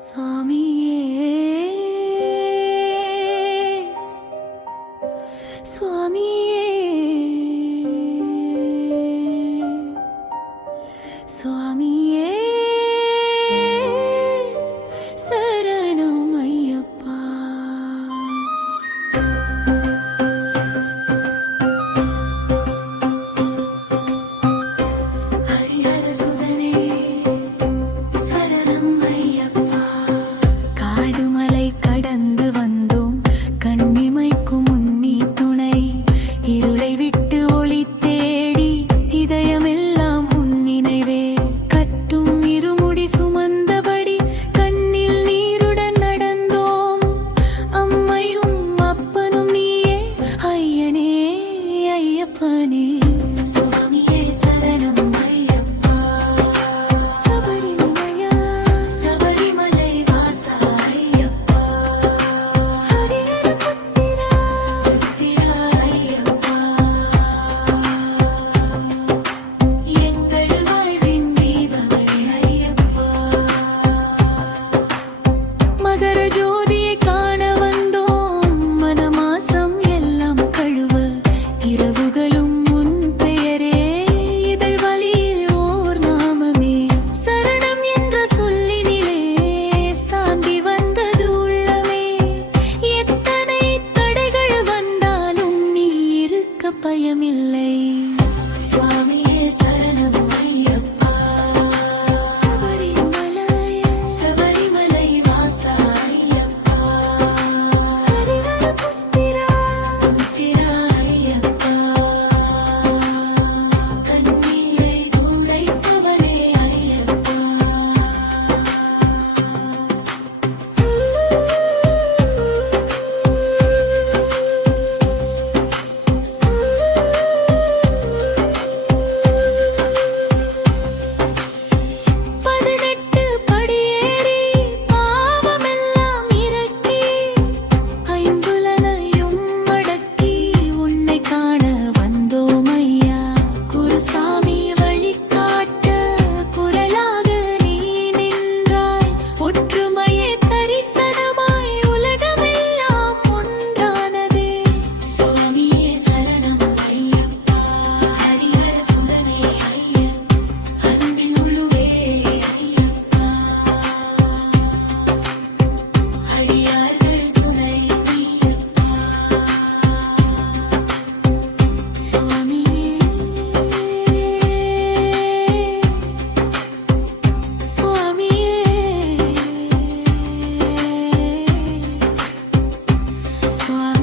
சுவாமியே சுவாமியே சுவாமியே சரணம் ஐயப்பா. ஹரிஹர சுதனே சரணம் ஐயப்பா. காடுமலை கடந்து வந்தோம், கண்ணிமைக்கும் உன்னி துணை. இருளை விட்டு ஒளி தேடி இதயமெல்லாம் உன் நினைவே. கட்டும் இருமுடி சுமந்தபடி கண்ணில் நீருடன் நடந்தோம். அம்மையும் அப்பனும் நீயே, ஐயனே ஐயப்பனே. சுவாமியே சரணம் ஐயப்பா. சபரிமலையா சபரிமலை வாசா ஐயப்பா. ஹரிஹர புத்திரா புத்திரா ஐயப்பா. எங்கள் வாழ்வின் தீபமே ஐயப்பா. மகர ஜோதியை காண வந்தோம், மனமாசம் எல்லாம் கழுவ. இரவுகளும் உன் பெயரே, இதழ் வழியில் ஓர் நாமமே. சரணம் என்ற சொல்லினிலே சாந்தி வந்தது உள்ளமே. எத்தனை தடைகள் வந்தாலும் நீ இருக்க பயமில்லை. சுவாமியே சரணம் ஐயப்பா. சபரிமலை வாசா ஐயப்பா. ஹரிஹர புத்திரா புத்திரா ஐயப்பா. கண்ணீரை துடைப்பவனே ஐயப்பா. பதினெட்டு படியேறி பாவமெல்லாம் இறக்கி, ஐம்புலனையும் அடக்கி உன்னை காண வந்தோம் ஐயா. குருசாமி வழிகாட்ட குரலாக நீ நின்றாய். ஒற்றுமையே தரிசனமாய் உலகமெல்லாம் ஒன்றானதே. சுவாமியே சரணம் ஐயப்பா. ஹரிஹர சுதனே ஐயப்பா. அன்பின் உருவே ஐயப்பா. அடியார்கள் துணை நீயப்பா. சுவாமியே சுவாமியே சுவாமி.